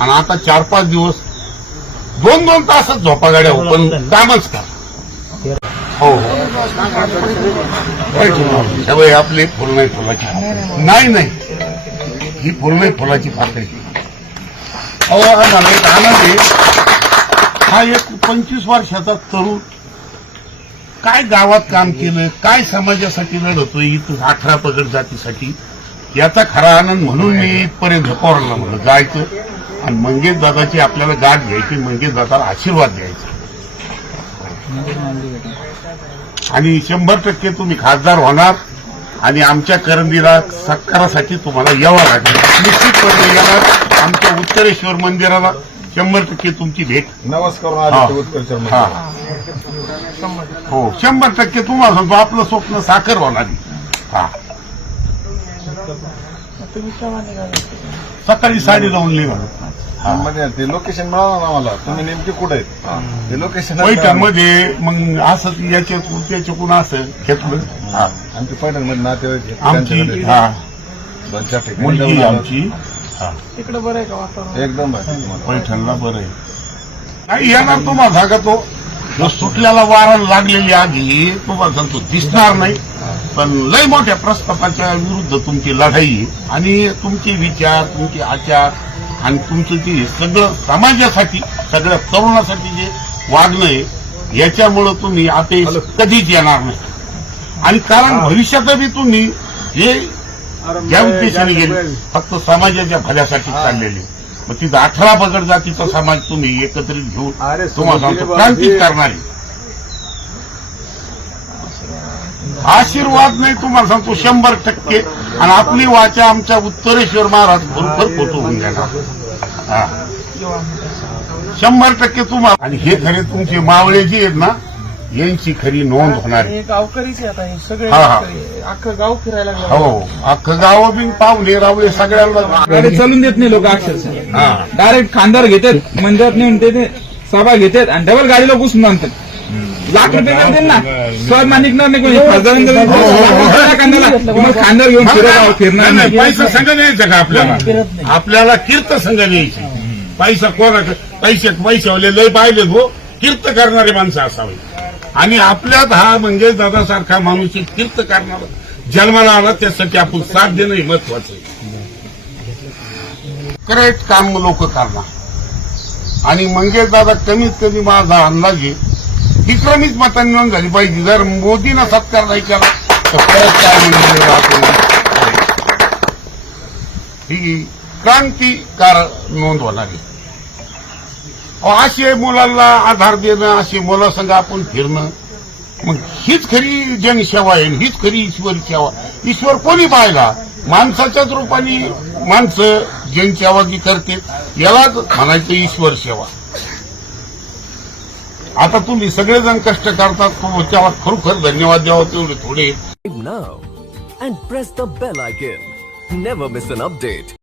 आणि आता चार पाच दिवस दोन दोन तासच झोपा गाड्या ओपन पण कामच का? हो हो. आपली फुल फुलाची नाही नाही. ही फुल फुलाची पाकळी अहो आम्हाला एक आनंद आहे. हा एक पंचवीस वर्षाचा तरुण काय गावात काम केलं काय समाजासाठी लढतोय इथं अठरा पगड जातीसाठी. याचा खरा आनंद म्हणून मी इथपर्यंत पोरला म्हणलं जायचं. आणि मंगेश दादाची आपल्याला गाठ घ्यायची मंगेश दादाला आशीर्वाद द्यायचा. आणि शंभर टक्के तुम्ही खासदार होणार आणि आमच्या करंदीला सत्कारासाठी तुम्हाला यावं लागेल. निश्चितपणे येणार आमच्या उत्तरेश्वर मंदिराला. शंभर टक्के तुमची भेट. नमस्कार. हो. शंभर टक्के तुम्हाला सांगतो आपलं स्वप्न साखर होणार हा. सकाळी साडी लावून निघालो हा. म्हणजे ते लोकेशन मिळालं ना आम्हाला. तुम्ही नेमके कुठे आहेत? ते लोकेशन पैठणमध्ये मग असं याच्यातून त्याच्याकडून असं घेतलं. हा. आमच्या पैठणमध्ये नातेवाईक आहेत. आमची त्यांच्याकडे हा. दोन चार ठिकाणी मुलगी जाऊन आलो. आमची. हा. एकदम भारी तुम्हाला. पैठणला बरं आहे. नाही येणार तुम्हाला सांगतो जो सुटल्याला वारा लागलेली आगी तुम्हाला सांगतो दिसणार नाही. पण लय मोठ्या प्रस्तापाच्या विरुद्ध तुमची लढाई आणि तुमचे विचार तुमचे आचार आणि तुमचं जे सगळं समाजासाठी सगळ्या तरुणासाठी जे वागणं आहे याच्यामुळं तुम्ही आता कधीच येणार नाही. आणि कारण भविष्यात बी तुम्ही हे ज्या उद्देशाने गेले फक्त समाजाच्या भल्यासाठी चाललेले. मग तिथं अठरा पगड जातीचा समाज तुम्ही एकत्रित घेऊन तुम्हाला सांगतो क्रांती करणारी. आशीर्वाद नाही तुम्हाला सांगतो शंभर टक्के. आणि आपली वाचा आमच्या उत्तरेश्वर महाराज बरोबर फोटो होऊन जाणार हा. शंभर टक्के तुम्हाला. आणि हे खरे तुमचे मावळे जे आहेत ना यांची खरी नोंद होणार आहे. हे गावकरीच आहे आता हे सगळे हा, हा. गावकरी. अख्खं गाव फिरायला लागलं. हो अख्खं गाव बी पाहुणे रावळे सगळ्यांना. गाडी चालून देत नाही लोक अक्षरशः. हा. डायरेक्ट खांदार घेतात मंदिरात नेऊन ते ते सभा घेतात आणि डबल गाडीला घुसून आणतात लाख रुपये करते ना स्वाद मानिकणार नाही कोणी. हो, हो, हो. घेऊन फिरत फिरणार नाही, पैसा संघ न्यायचा का आपल्याला? आपल्याला कीर्त संघ न्यायची. पैसा कोणा पैसे पैशावाले लय पाहिले हो कीर्त करणारे माणसं असावे. आणि आपल्यात हा म्हणजे दादासारखा माणूस कीर्त करणारा. जन्माला आला त्यासाठी आपण साथ देणं हे महत्वाचं आहे. करेक्ट काम लोक करणार. आणि मंगेश दादा कमीत कमी माझा अंदाज आहे विक्रमीच मतांनी नोंद झाली पाहिजे. जर मोदीनं सत्कार नाही केला तर परत काय म्हणजे ही क्रांतिकार नोंद होणार आहे. अहो, असे मुलांना आधार देणं असे मुलासंग आपण फिरणं मग हीच खरी जनसेवा आहे हीच खरी ईश्वरी सेवा. ईश्वर कोणी पाहिला माणसाच्याच रूपाने माणसं जनसेवा जी करते यालाच म्हणायचं ईश्वर सेवा. आता तुम्ही सगळेजण कष्ट करतात त्याला खरोखर धन्यवाद द्यावा तेवढे थोडे. नाव अँड प्रेस द बेल आय गेम नेव्हर मिस अन अपडेट